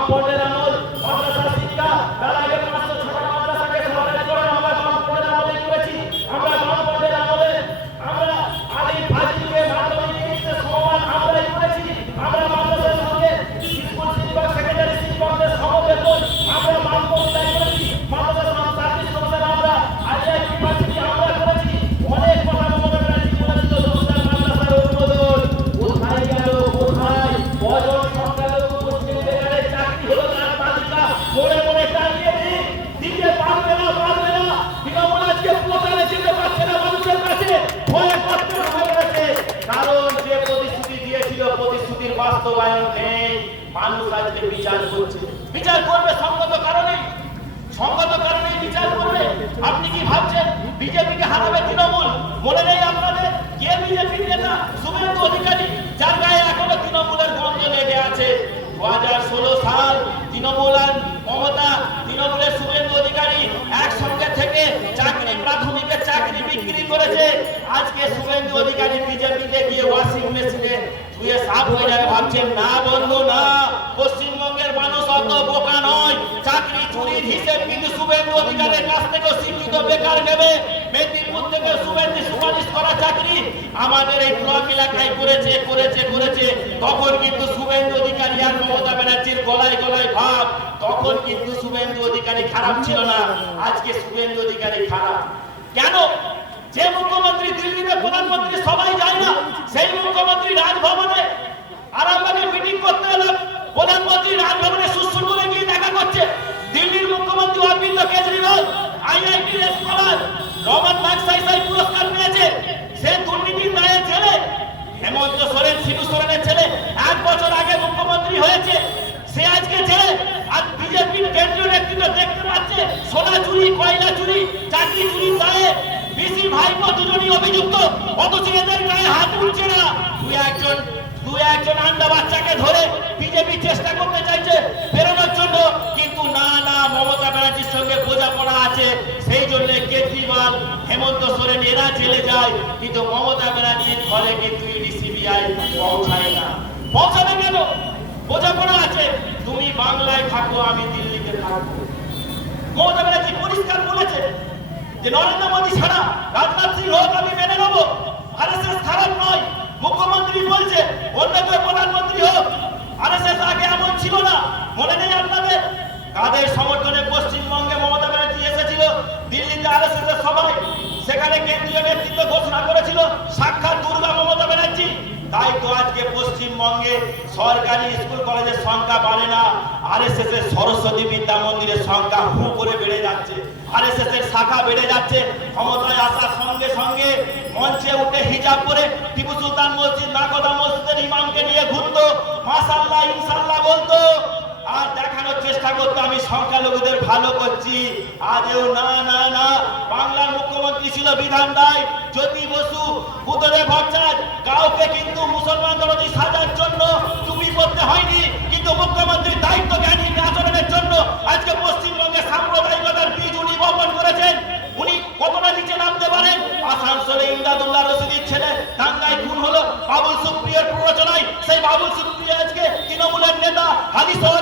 por el amor আপনি কি ভাবছেন বিজেপিকে হারাবে তৃণমূল? মনে নেই আপনাদের? কে বিজেপির নেতা? শুভেন্দু অধিকারী, যার গায়ে এখনও তৃণমূলের গন্ধ লেগে আছে। দু হাজার ষোলো সাল তৃণমূল মমতা, তৃণমূলের শুভেন্দু অধিকারী একসঙ্গে থেকে চাকরি, প্রাথমিকের চাকরি বিক্রি করেছে। আজকে শুভেন্দু অধিকারী বিজেপিতে গিয়ে ওয়াশিং মেশিনে ধুয়ে সাফ হয়ে যাবে, ভাবছেন, না বন্ধু না, পশ্চিমবঙ্গের মানুষ অত বোকা নয়, চাকরি চুরির হিসেব কিন্তু শুভেন্দু অধিকারের কাছ থেকে শিক্ষিত বেকার নেবে। মেদিনীপুর থেকে শুভেন্দু সুপারিশ করা চাকরি। আমাদের এই ব্লক এলাকায় করেছে করেছে করেছে। তখন কিন্তু শুভেন্দু অধিকারী আর মমতা ব্যানার্জির গলায় গলায় ভাব। তখন কিন্তু শুভেন্দু অধিকারী খারাপ ছিল না। আজকে শুভেন্দু অধিকারী খারাপ। কেন? যে মুখ্যমন্ত্রী দিল্লিতে প্রধানমন্ত্রী সবাই সেই মুখ্যমন্ত্রী রাজভবনে আরামবাগে মিটিং করতে এলাম প্রধানমন্ত্রী রাজভবনে সুসুর করে গিয়ে দেখা করছে। দিল্লির মুখ্যমন্ত্রী Arvind Kejriwal IIT scholar Robert Magsaysay পুরস্কার পেয়েছে। সে দুর্নীতির দায়ে ছেলে হেমন্ত সোরেন, শিবু সোরেনের ছেলে এক বছর আগে মুখ্যমন্ত্রী হয়েছে। সে আজকে জেলে। আর বিজেপির কেন্দ্রীয় নেতৃত্ব দেখতে পাচ্ছে, সোনা চুরি, কয়লা চুরি, চাকরি চুরির দায়ে। বিসি ভাইপো দুজনই অভিযুক্ত, অথচ এদের গায়ে হাত উঠছে না। দুই একজন দুই একজন আন্ডা বাচ্চাকে ধরে বিজেপি চেষ্টা করতে চাইছে বেরোনোর জন্য, কিন্তু না না, মমতা ব্যানার্জির সঙ্গে বোঝাপড়া আছে। সেই জন্য কেজরিওয়াল, হেমন্ত সোরেন, এরা জেলে যায়, কিন্তু মমতা ব্যানার্জির ঘরে কিন্তু ইডি পৌঁছায় না। পৌঁছাবে কেন? বোঝাপড়া আছে। তুমি বাংলায় থাকো, আমি দিল্লিতে থাকব। মমতা ব্যানার্জি পরিষ্কার বলেছে যে নরেন্দ্র মোদী ছাড়া রাজনাথ সিং হোক আমি মেনে নেব আরএসএস খারাপ নয়। মুখ্যমন্ত্রী বলছে, অন্য কেউ প্রধানমন্ত্রী হোক। আর আরএসএস আগে এমন ছিল না, মনে নেই আপনাদের? কাদের সমর্থনে পশ্চিমবঙ্গে মমতা ব্যানার্জি এসেছিল, দিল্লিতে আরএসএস এর সবাই সেখানে কেন্দ্রীয় নেতৃত্ব ঘোষণা করেছিল, সাক্ষাৎ দুর্গা মমতা ব্যানার্জি। তাই তো আজকে পশ্চিমবঙ্গে সরকারি স্কুল কলেজের সংখ্যা বাড়ে না। আরএসএস এর সরস্বতী বিদ্যা মন্দিরের সংখ্যা হু করে বেড়ে যাচ্ছে। আর আরএসএস এর শাখা বেড়ে যাচ্ছে। ক্ষমতায় আসার সঙ্গে সঙ্গে মঞ্চে উঠে হিজাব করে টিপু সুলতান মসজিদ নাকদা মসজিদের ইমামকে নিয়ে ঘুরতো। মাশাআল্লাহ ইনশাল্লাহ বলতো। আর দেখানোর চেষ্টা করতো, আমি সংখ্যালঘুদের ভালো করছি। আজও না না না বাংলার মুখ্যমন্ত্রী ছিল বিধান রায় জ্যোতি বসু বুদ্ধদেব ভট্টাচার্য কাউকে কিন্তু মুসলমান দলটি সাজার জন্য টুপি পড়তে হয়নি, কিন্তু মুখ্যমন্ত্রীর দায়িত্ব জ্ঞানী আচরণের জন্য আজকে পশ্চিমবঙ্গে সাম্প্রদায়িকতার বীজ উনি বপন করেছেন। উনি কতটা নিচে নামতে পারেন? আসানসোলে ইমদাদুল্লাহ রশিদির ছেলে, দাঙ্গায় খুন হলো বাবুল সুপ্রিয়র প্ররোচনায়। সেই বাবুল সুপ্রিয় আজকে তৃণমূলের নেতা দাঙ্গা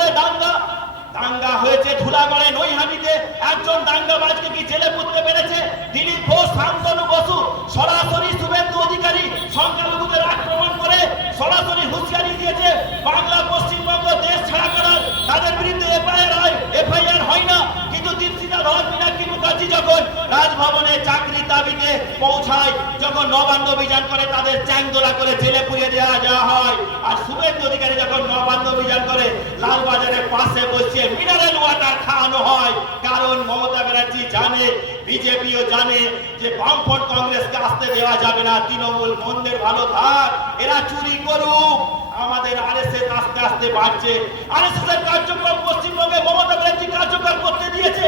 দাঙ্গা হয়েছে ধুলাগড়ে, নৈহাটিতে। একজন দাঙ্গাবাজকে কি জেলে পুঁততে পেরেছে? দিলীপ ঘোষ, শান্তনু বসু, সরাসরি শুভেন্দু অধিকারী সংখ্যালঘুদের আক্রমণ করে সরাসরি হুঁশিয়ারি দিয়েছে বাংলা পশ্চিমবঙ্গ দেশ ছাড়া করার। তাদের বিরুদ্ধে এফআইআর হয় না কিন্তু দীপশিতা ধর মীনাক্ষী যখন রাজভবনে চাকরি দাবিতে পৌঁছায়, যখন নবান্ন অভিযান করে, তাদের চ্যাংদোলা করে জেলে পুড়িয়ে দেওয়া যাওয়া হয়। আর শুভেন্দু অধিকারী যখন নবান্ন অভিযান করে, লালবাজারের পাশে বসিয়ে মিনারেল ওয়াটার খাওয়ানো হয়। কারণ মমতা ব্যানার্জি জানে, বিজেপিও জানে যে বামফ্রন্ট কংগ্রেসকে আসতে দেওয়া যাবে না, তৃণমূল মন্দের ভালো থাক, এরা চুরি করুক। আমাদের আরএসএস আস্তে আস্তে বাড়ছে। আরএসএস এর কার্যক্রম পশ্চিমবঙ্গে মমতা ব্যানার্জি কার্যকর করতে দিয়েছে।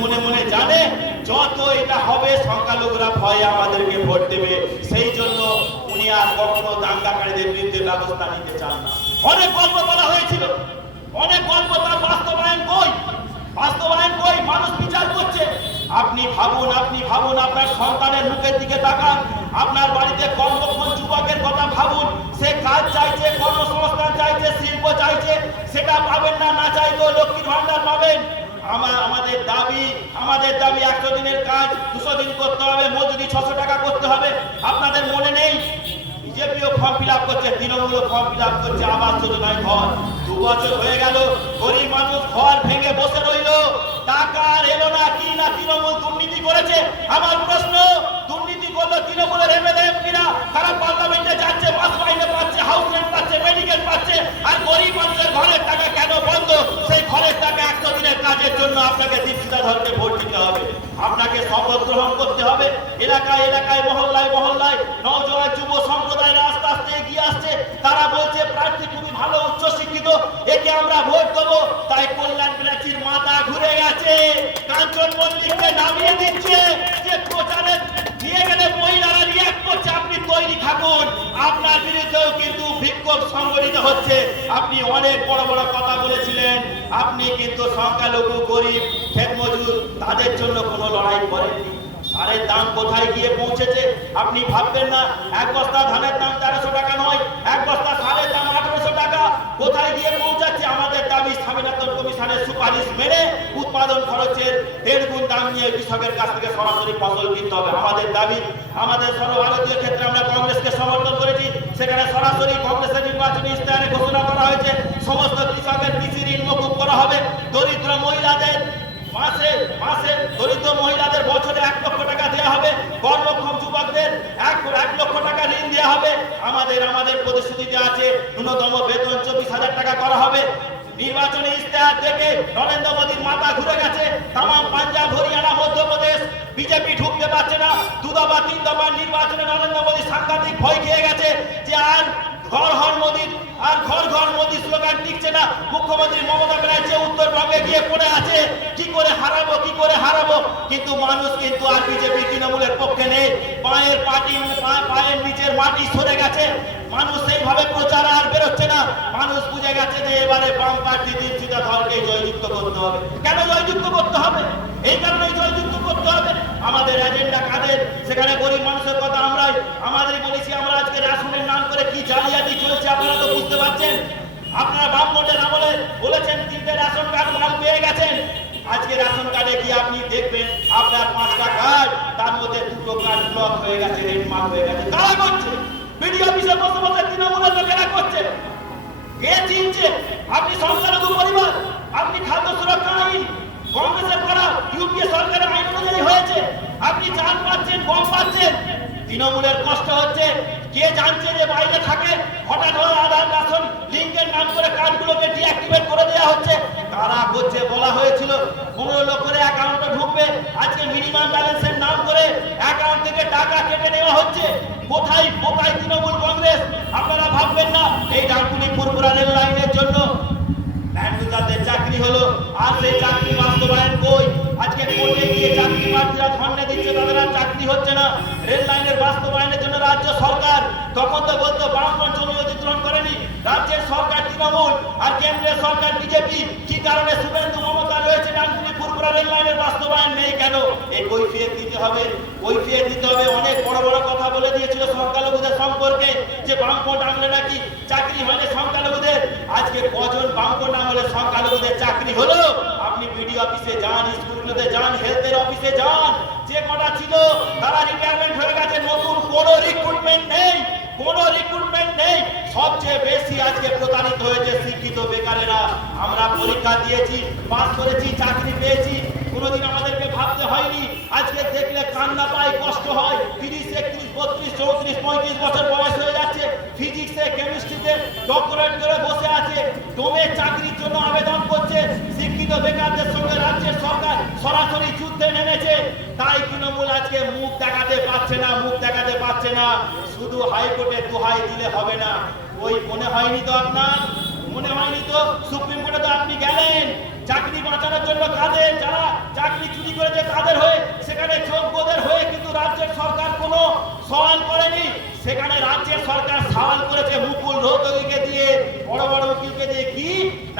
মনে মনে জানে, যত এটা হবে, সংখ্যালঘুরা ভয়ে আমাদেরকে ভোট দেবে। সেই জন্য উনি আর কখনো দাঙ্গাকারীদের বিরুদ্ধে ব্যবস্থা নিতে চান না। অনেক গল্প বলা হয়েছিল। অনেক গল্প তার ভাবুন, আপনার সন্তানের মুখের দিকে তাকান, আপনার বাড়িতে কর্মক্ষম যুবকের কথা ভাবুন, সে কাজ চাইছে, কর্মসংস্থান চাইছে, শিল্প চাইছে, সেটা পাবেন না না চাইতেও লক্ষ্মীর ভান্ডার পাবেন। আমার আমাদের দাবি আমাদের দাবি একশো দিনের কাজ, দুশো দিন করতে হবে, মজুরি ছশো টাকা করতে হবে। আপনাদের মনে নেই বিজেপিও ফর্ম ফিল আপ করছে, তৃণমূলও ফর্ম ফিল আপ করছে আবাস যোজনায় ঘর। দু বছর হয়ে গেল, গরিব মানুষ ঘর ভেঙে বসে রইল। টাকা আর এলো না, কি না তৃণমূল দুর্নীতি করেছে? আমার প্রশ্ন, দুর্নীতি করল তৃণমূলের এমএলএ এমপিরা, তারা পার্লামেন্টে যাচ্ছে বাস মাইনে পাচ্ছে হাউস রেন্ট পাচ্ছে আর গরিব মানুষের ঘরের টাকা কেন বন্ধ সেই ঘরের টাকা একশো দিনের কাজের জন্য আপনাকে দীপিকা ধরতে ভোট দিতে হবে। আপনাকে শপথ গ্রহণ করতে হবে। এলাকায় এলাকায়, মহল্লায় মহল্লায় নওজোয়ান যুব সম্প্রদায়ের আস্তে আস্তে এগিয়ে আসছে। তারা বলছে, প্রার্থী খুবই ভালো উচ্চ শিক্ষিত একে আমরা ভোট দেবো। তাই কল্যাণ প্রাচীর মাথা ঘুরে গেছে। কাঞ্চন মন্দিরকে নামিয়ে দিচ্ছে যে প্রচারে দিয়ে গেলে মহিলারা রিয়াক্ট করছে আপনি তৈরি থাকুন। আপনার বিরুদ্ধেও কিন্তু বিক্ষোভ সংগঠিত হচ্ছে। আপনি অনেক বড় বড় কথা বলেছিলেন। আপনি কিন্তু সংখ্যালঘু, গরিব খেত মজুর তাদের জন্য কোনো লড়াই করেননি। সারের দাম কোথায় গিয়ে পৌঁছেছে? আপনি ভাববেন না, এক বস্তা ধানের দাম তেরোশো টাকা নয়, এক বস্তা সারের দাম আঠারোশো টাকা কোথায় গিয়ে পৌঁছাচ্ছে আমাদের দাবি স্বামীনাথন কমিশনের সুপারিশ মেনে উৎপাদন খরচের দেড় গুণ দাম নিয়ে কৃষকের কাছ থেকে সরাসরি ফসল কিনতে হবে। আমাদের দাবি, আমাদের সর্বভারতীয় ক্ষেত্রে আমরা কংগ্রেসকে সমর্থন করেছি। সেখানে সরাসরি কংগ্রেসের নির্বাচনী ইস্তাহারে ঘোষণা করা হয়েছে, সমস্ত কৃষকের কৃষি ঋণ মকুব করা হবে। দরিদ্র মহিলাদের মাসে মাসে দরিদ্র মহিলাদের বছরে এক লক্ষ টাকা দেওয়া হবে। কর্মক্ষম যুবকদের এক এক লক্ষ টাকা ঋণ দেওয়া হবে। আমাদের আমাদের প্রতিশ্রুতি প্রতিশ্রুতিতে আছে, ন্যূনতম বেতন চব্বিশ হাজার টাকা করা হবে। নির্বাচনী ইস্তেহার দেখে নরেন্দ্র মোদীর মাথা ঘুরে গেছে। তাম পাঞ্জাব, হরিয়ানা, মধ্যপ্রদেশ, বিজেপি ঢুকতে পারছে না। দু দফা তিন দফা নির্বাচনে নরেন্দ্র মোদী সাংঘাতিক ভয় খেয়ে গেছে যে আর ঘর ঘর মোদীর, আর ঘর ঘর মোদী স্লোগান টিকছে না। মুখ্যমন্ত্রী মমতা ব্যানার্জি উত্তরবঙ্গে গিয়ে পড়ে আছে। কি করে হারাবো, কি করে হারাবো? কিন্তু মানুষ কিন্তু আর বিজেপি তৃণমূলের পক্ষে নেই। পায়ের পাটি পায়ের নিচের মাটি সরে গেছে। মানুষ সেইভাবে প্রচার আর বেরোচ্ছে না। মানুষ বুঝে গেছে যে এবারে বাম পার্টি দীপশিতা ধরকে জয়যুক্ত করতে হবে। কেন জয়যুক্ত করতে হবে? এই কারণেই জয়যুক্ত করতে হবে। আমাদের এজেন্ডা কাদের? সেখানে গরিব মানুষের কথা আমরাই আমাদেরই বলেছি, আমরা আজকে রেশনের নাম করে কি জালিয়াতি চলছে আপনারা তো বুঝতে পারছেন। আপনারা বামপন্থের আমলে বলেছেন, তিনটে রেশন কার্ড মাল পেয়ে গেছেন। আজকে রেশন কার্ডে গিয়ে আপনি দেখবেন, আপনার পাঁচটা কার্ড, তার মধ্যে দুটো কার্ড ব্লক হয়ে গেছে রেড মার্ক হয়ে গেছে। কারা করছে? বিডি অফিসে বসে বসে তৃণমূলের লোকেরা করছে। কে চিনছে? আপনি সংখ্যালঘু পরিবার, আপনি খাদ্য সুরক্ষা আইন কংগ্রেসের করা ইউপিএ সরকারের আইন হয়েছে। আপনি চাল পাচ্ছেন গম তৃণমূলের কষ্ট হচ্ছে। কে জানছে যে বাইরে থাকে? হঠাৎ করে আধার রাশন লিঙ্কের নাম করে কার্ডগুলোকে ডিঅ্যাক্টিভেট করে দেওয়া হচ্ছে। কারা করছে বলা হয়েছিল। পনেরো লক্ষের অ্যাকাউন্টে ঢুকবে। আজকে মিনিমাম ব্যালেন্সের নাম করে অ্যাকাউন্ট থেকে টাকা কেটে নেওয়া হচ্ছে। কোথায় কোথায় তৃণমূল কংগ্রেস? আপনারা ভাববেন না, এই ডানকুনি পুরপুরা রেল লাইনের জন্য। ম্যানেজারদের চাকরি হলো, আর সেই চাকরি বাস্তবায়ন কই? আজকে কোর্টে গিয়ে চাকরি প্রার্থীরা ধর্ণা দিচ্ছে, তাদের আর চাকরি হচ্ছে না। রেল লাইনের বাস্তবায়নের জন্য রাজ্য সরকার তখন তো বলতো বামফ্রন্ট জমি অধিগ্রহণ করেনি। রাজ্যের সরকার তৃণমূল আর কেন্দ্রের সরকার বিজেপি, কি কারণে শুভেন্দু মমতা রয়েছে ডানকুনি পুরপুরা রেল লাইনের বাস্তবায়ন নেই কেন? এই কৈফিয়ত দিতে হবে, কৈফিয়ত দিতে হবে। অনেক বড় বড় কথা বলে দিয়েছিল সংখ্যালঘুদের সম্পর্কে যে বামফ্রন্ট আমলে নাকি চাকরি হয়নি সংখ্যালঘুদের। আজকে কজন বামফ্রন্ট আমলে সংখ্যালঘুদের চাকরি হলো? বিডিও অফিসে যান স্কুলগুলোতে যান হেলথের অফিসে যান, যে কটা ছিল, তারা রিটায়ারমেন্ট হয়ে গেছে, নতুন কোনো রিক্রুটমেন্ট নেই, কোনো রিক্রুটমেন্ট নেই। সবচেয়ে বেশি আজকে প্রতারিত হয়েছে শিক্ষিত বেকারেরা। আমরা পরীক্ষা দিয়েছি পাস করেছি, চাকরি পেয়েছি, কোনোদিন আমাদেরকে ভাবতে হয়নি। আজকে দেখলে কান্না পায়, কষ্ট হয়। তিরিশ, একত্রিশ, বত্রিশ, চৌত্রিশ, পঁয়ত্রিশ বছর বয়স হয়ে যাচ্ছে। ফিজিক্সে কেমিস্ট্রিতে ডক্টরেট করে বসে আছে। ডোমের চাকরির জন্য আবেদন করছে, শিক্ষিত বেকারদের সঙ্গে রাজ্যের সরকার সরাসরি যুদ্ধে নেমেছে। তাই তৃণমূল আজকে মুখ দেখাতে পারছে না, মুখ দেখাতে পারছে না। শুধু হাইকোর্টে দোহাই দিলে হবে না। ওই মনে হয়নি তো আপনার? মনে হয়নি তো? সুপ্রিম কোর্টে তো আপনি গেলেন। চাকরি বাঁচানোর জন্য কাদের যারা চাকরি চুরি করেছে তাদের হয়ে সেখানে যোগ্যদের হয়ে কিন্তু রাজ্যের সরকার কোনো সওয়াল করেনি সেখানে রাজ্যের সরকার সওয়াল করেছে মুকুল রোহতগিকে দিয়ে বড় বড়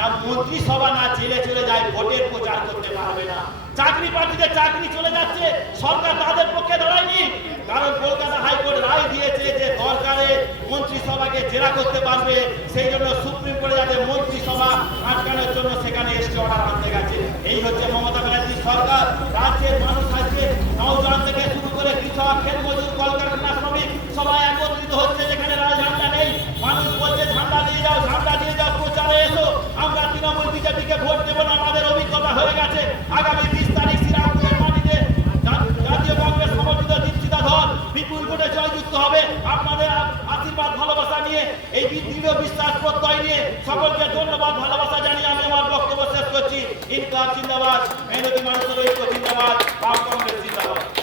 তার মন্ত্রিসভা না জেলে চলে যায়, ভোটের প্রচার করতে পারবে না। চাকরি প্রার্থীদের চাকরি চলে যাচ্ছে, সরকার তাদের পক্ষে দাঁড়ায়নি। কারণ কলকাতা হাইকোর্ট রায় দিয়েছে যে দরকারে মন্ত্রিসভাকে জেরা করতে পারবে, সেই জন্য সুপ্রিম কোর্টে যাতে মন্ত্রিসভা আটকানোর জন্য সেখানে এসছে অর্ডার আনতে গেছে। এই হচ্ছে মমতা ব্যানার্জির সরকার। রাজ্যের মানুষ আজকে নওজোয়ান থেকে শুরু করে কৃষক, খেত, মজুর, কলকারখানা শ্রমিক সবাই একত্রিত হচ্ছে, যেখানে লাল ঝান্ডা নেই। মানুষ বলছে, ঝান্ডা দিয়ে যাও, ঝান্ডা দিয়ে যাও, প্রচারে এসো আমরা তৃণমূল বিজেপিকে ভোট দেবো না আমাদের হয়ে গেছে। আগামী বিশ তারিখ শ্রীরামপুরের মাটিতে জাতীয় কংগ্রেস সমর্থিত দীপ্তিতা ধর বিপুল ভোটে জয়যুক্ত হবে। আপনাদের আশীর্বাদ, ভালোবাসা নিয়ে, এই দৃঢ় বিশ্বাস, প্রত্যয় নিয়ে সকলকে ধন্যবাদ, ভালোবাসা জানিয়ে আমি আমার বক্তব্য শেষ করছি। ইনকাম জিন্দাবাদ, মেহনতি মানুষের ঐক্য জিন্দাবাদ বাপ